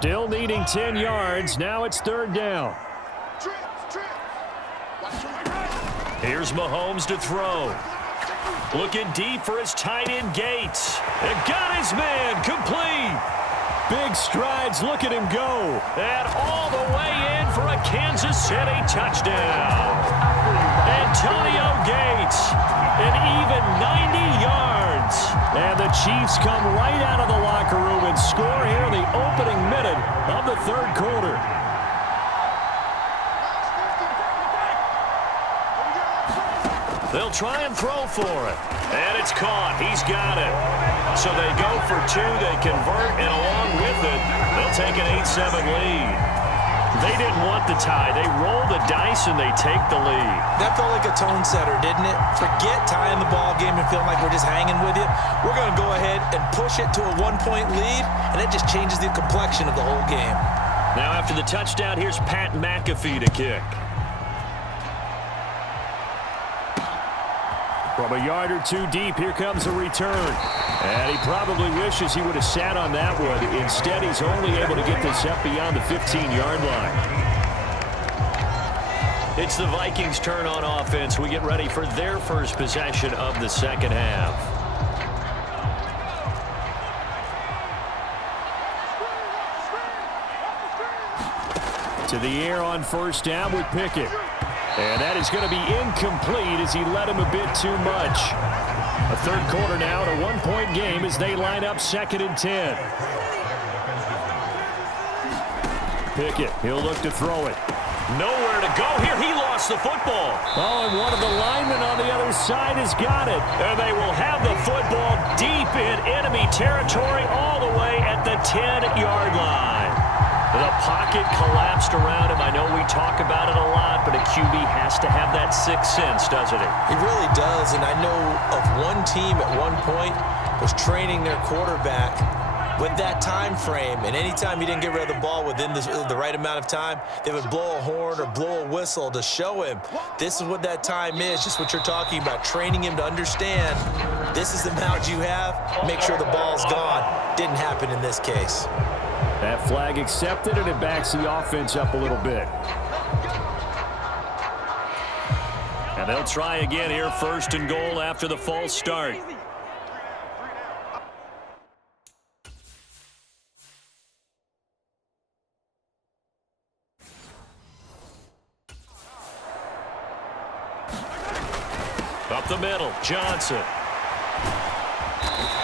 Still needing 10 yards. Now it's third down. Here's Mahomes to throw. Looking deep for his tight end Gates. And got his man complete. Big strides. Look at him go. And all the way in for a Kansas City touchdown. Antonio Gates, an even 90 yards. And the Chiefs come right out of the locker room and score here in the opening minute of the third quarter. They'll try and throw for it. And it's caught. He's got it. So they go for two. They convert, and along with it, they'll take an 8-7 lead. They didn't want the tie. They roll the dice, and they take the lead. That felt like a tone setter, didn't it? Forget tying the ball game and feeling like we're just hanging with you. We're going to go ahead and push it to a one-point lead, and it just changes the complexion of the whole game. Now after the touchdown, here's Pat McAfee to kick. From a yard or two deep, here comes a return. And he probably wishes he would have sat on that one. Instead, he's only able to get this up beyond the 15-yard line. It's the Vikings' turn on offense. We get ready for their first possession of the second half. To the air on first down with Pickett. And that is going to be incomplete as he led him a bit too much. A third quarter now, and a one-point game as they line up 2nd and 10. Pickett, he'll look to throw it. Nowhere to go here. He lost the football. Oh, and one of the linemen on the other side has got it. And they will have the football deep in enemy territory all the way at the 10-yard line. The pocket collapsed around him. I know we talk about it a lot, but a QB has to have that sixth sense, doesn't it? He really does, and I know of one team at one point was training their quarterback with that time frame, and anytime he didn't get rid of the ball within the right amount of time, they would blow a horn or blow a whistle to show him this is what that time is, just what you're talking about, training him to understand this is the amount you have, make sure the ball's gone. Didn't happen in this case. That flag accepted, and it backs the offense up a little bit. And they'll try again here, 1st and goal after the false start. Up the middle, Johnson.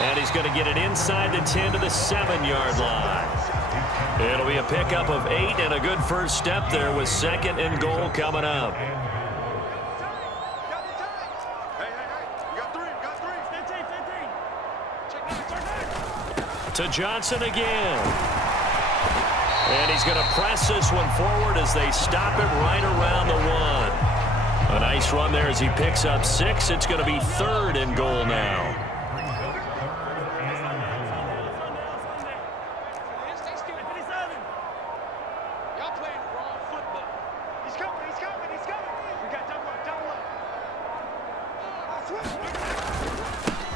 And he's going to get it inside the 10 to the 7-yard line. It'll be a pickup of 8 and a good first step there with 2nd and goal coming up. To Johnson again. And he's going to press this one forward as they stop it right around the 1. A nice run there as he picks up 6. It's going to be 3rd and goal now.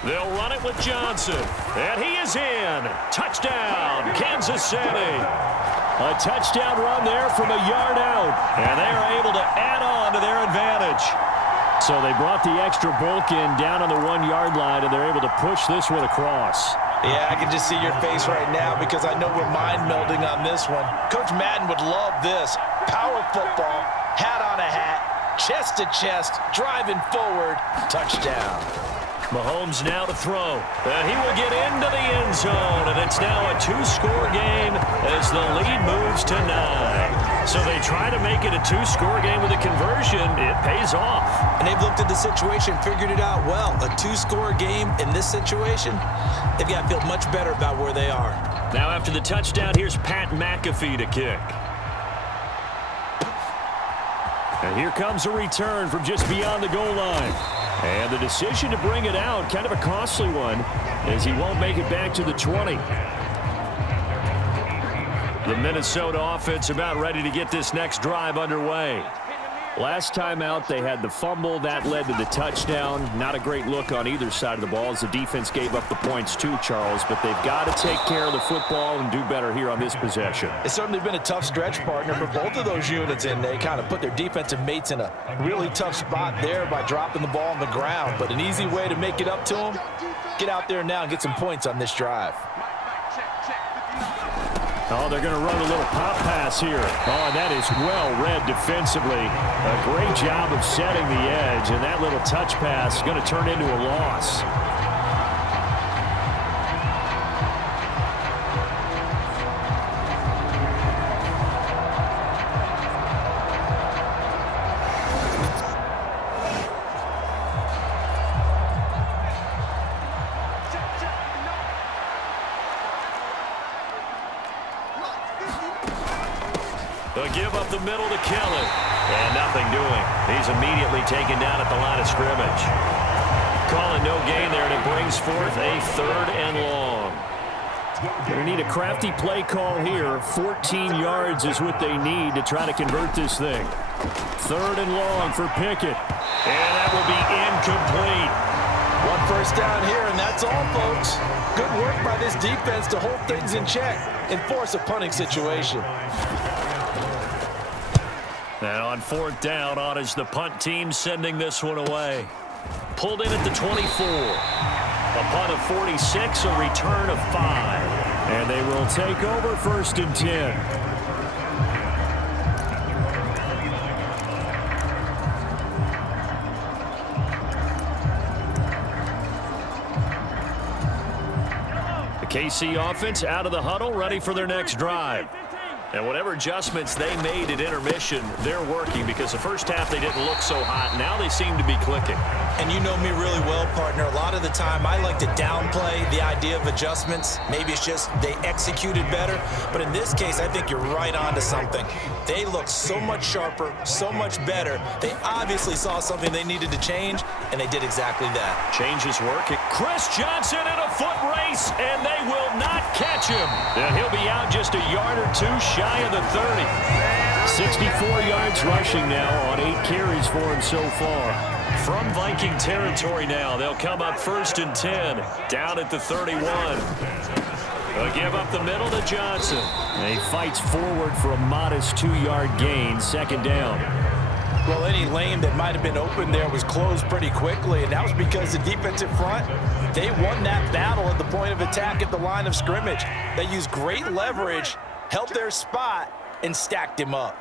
They'll run it with Johnson. And he is in. Touchdown, Kansas City. A touchdown run there from a yard out. And they are able to add on to their advantage. So they brought the extra bulk in down on the 1-yard line, and they're able to push this one across. Yeah, I can just see your face right now because I know we're mind melding on this one. Coach Madden would love this. Power football, hat on a hat, chest to chest, driving forward, touchdown. Mahomes now to throw. And he will get into the end zone. And it's now a 2-score game as the lead moves to 9. So they try to make it a 2-score game with a conversion. It pays off. And they've looked at the situation, figured it out well. A 2-score game in this situation, they've got to feel much better about where they are. Now after the touchdown, here's Pat McAfee to kick. And here comes a return from just beyond the goal line. And the decision to bring it out, kind of a costly one, as he won't make it back to the 20. The Minnesota offense about ready to get this next drive underway. Last time out, they had the fumble. That led to the touchdown. Not a great look on either side of the ball as the defense gave up the points too, Charles. But they've got to take care of the football and do better here on this possession. It's certainly been a tough stretch, partner, for both of those units, and they kind of put their defensive mates in a really tough spot there by dropping the ball on the ground. But an easy way to make it up to them, get out there now and get some points on this drive. Oh, they're going to run a little pop pass here. Oh, that is well read defensively. A great job of setting the edge, and that little touch pass is going to turn into a loss. They'll give up the middle to Kelly. And nothing doing. He's immediately taken down at the line of scrimmage. Calling no gain there, and it brings forth a 3rd and long. They need a crafty play call here. 14 yards is what they need to try to convert this thing. 3rd and long for Pickett. And that will be incomplete. 1 first down here, and that's all, folks. Good work by this defense to hold things in check and force a punting situation. And on 4th down, on is the punt team sending this one away. Pulled in at the 24. A punt of 46, a return of 5. And they will take over 1st and 10. The KC offense out of the huddle, ready for their next drive. And whatever adjustments they made at intermission, they're working because the first half they didn't look so hot. Now they seem to be clicking. And you know me really well, partner. A lot of the time I like to downplay the idea of adjustments. Maybe it's just they executed better. But in this case, I think you're right on to something. They look so much sharper, so much better. They obviously saw something they needed to change, and they did exactly that. Changes work. Chris Johnson in a foot race, and they will not catch him. And he'll be out just a yard or two shy of the 30. 64 yards rushing now on 8 carries for him so far. From Viking territory now, they'll come up 1st and 10, down at the 31. They'll give up the middle to Johnson. And he fights forward for a modest 2-yard gain, 2nd down. Well, any lane that might have been open there was closed pretty quickly, and that was because the defensive front, they won that battle at the point of attack at the line of scrimmage. They used great leverage, held their spot, and stacked him up.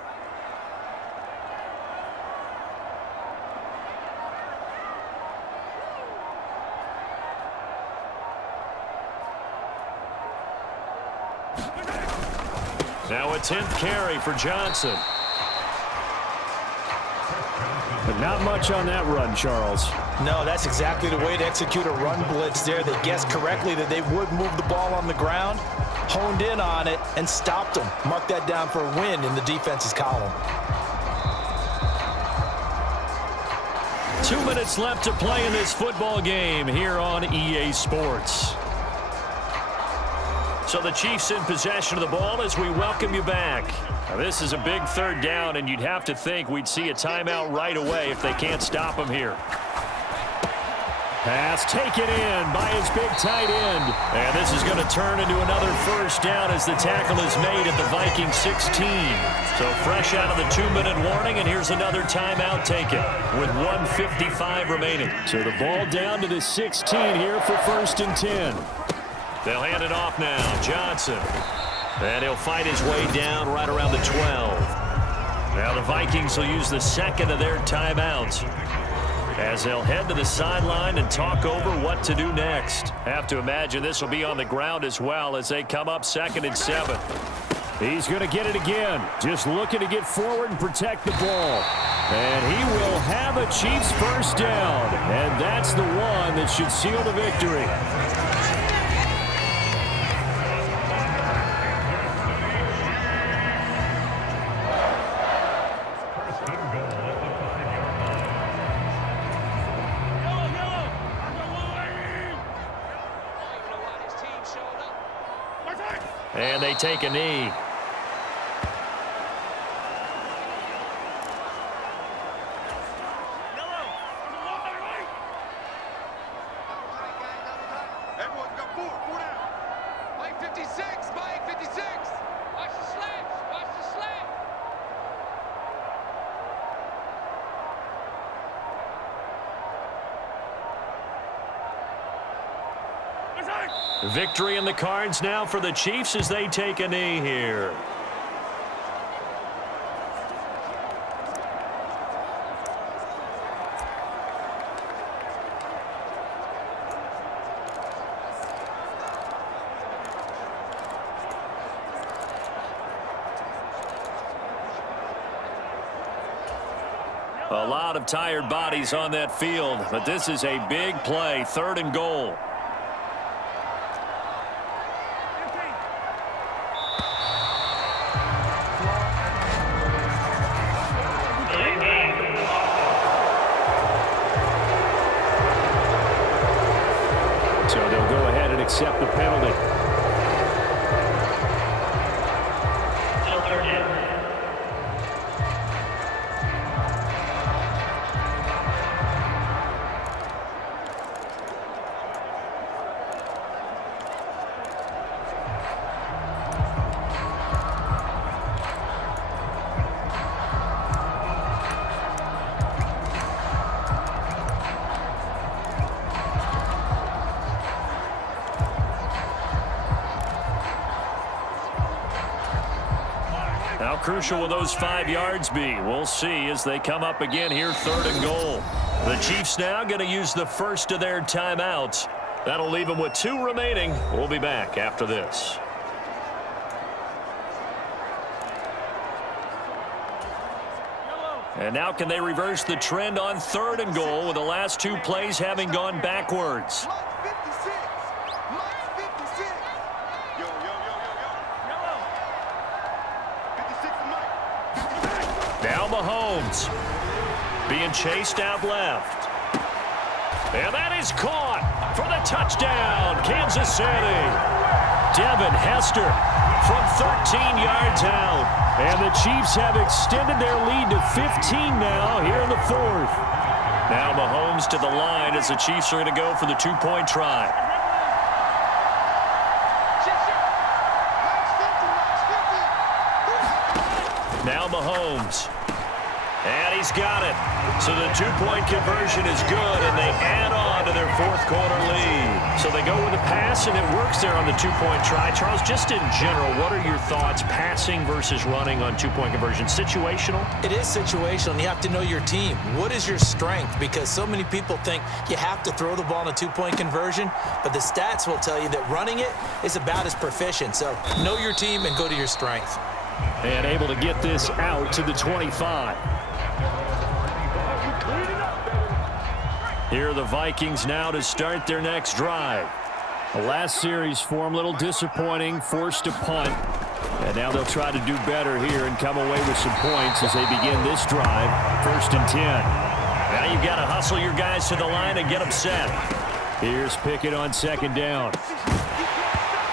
Now a 10th carry for Johnson. But not much on that run, Charles. No, that's exactly the way to execute a run blitz there. They guessed correctly that they would move the ball on the ground, honed in on it, and stopped them. Mark that down for a win in the defense's column. 2 minutes left to play in this football game here on EA Sports. So the Chiefs in possession of the ball as we welcome you back. Now this is a big 3rd down, and you'd have to think we'd see a timeout right away if they can't stop him here. Pass taken in by his big tight end. And this is going to turn into another 1st down as the tackle is made at the Viking 16. So fresh out of the 2-minute warning, and here's another timeout taken with 1:55 remaining. So the ball down to the 16 here for 1st and 10. They'll hand it off now. Johnson. And he'll fight his way down right around the 12. Now the Vikings will use the 2nd of their timeouts as they'll head to the sideline and talk over what to do next. Have to imagine this will be on the ground as well as they come up 2nd and 7. He's going to get it again. Just looking to get forward and protect the ball. And he will have a Chiefs 1st down. And that's the one that should seal the victory. And they take a knee. Victory in the cards now for the Chiefs as they take a knee here. A lot of tired bodies on that field, but this is a big play, 3rd and goal. So they'll go ahead and accept the penalty. How crucial will those 5 yards be? We'll see as they come up again here, 3rd and goal. The Chiefs now going to use the first of their timeouts. That'll leave them with 2 remaining. We'll be back after this. And now can they reverse the trend on 3rd and goal with the last 2 plays having gone backwards? Now Mahomes being chased out left. And that is caught for the touchdown, Kansas City. Devin Hester from 13 yards out. And the Chiefs have extended their lead to 15 now here in the 4th. Now Mahomes to the line as the Chiefs are going to go for the 2-point try. Now Mahomes. And he's got it. So the 2-point conversion is good, and they add on to their 4th quarter lead. So they go with a pass, and it works there on the 2-point try. Charles, just in general, what are your thoughts passing versus running on 2-point conversion? Situational? It is situational, and you have to know your team. What is your strength? Because so many people think you have to throw the ball in a 2-point conversion, but the stats will tell you that running it is about as proficient. So know your team and go to your strength. And able to get this out to the 25. Here are the Vikings now to start their next drive. The last series for them, a little disappointing, forced a punt. And now they'll try to do better here and come away with some points as they begin this drive, 1st and 10. Now you've got to hustle your guys to the line and get them set. Here's Pickett on 2nd down.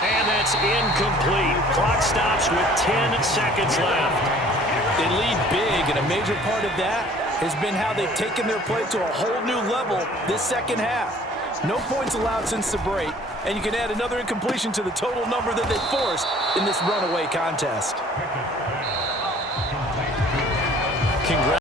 And that's incomplete. Clock stops with 10 seconds left. They lead big, and a major part of that has been how they've taken their play to a whole new level this 2nd half. No points allowed since the break, and you can add another incompletion to the total number that they forced in this runaway contest.